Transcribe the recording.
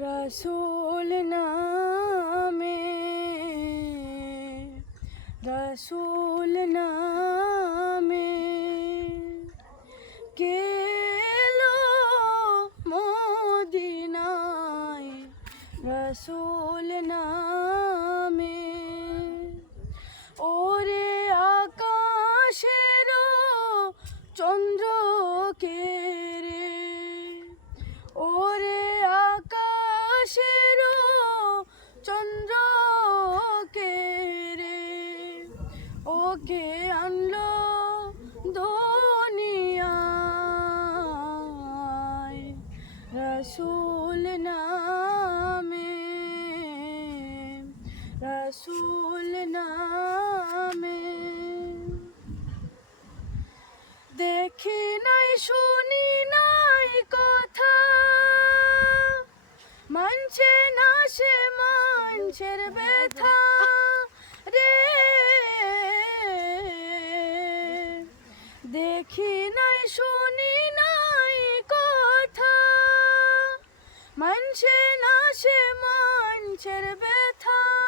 রসুল নামে রসুল নামে মদিনায় রসুল নামে। ওরে আকাশেরও চন্দ্র ওকে আনলো দুনিয়ায় রসুল নামে রসুল নামে। দেখি নাই, শুনি নাই কথা। মানছে না সে মানুষের ব্যথা। দেখি নাই শুনি নাই কথা। মানছে না সে মানছে ব্যথা।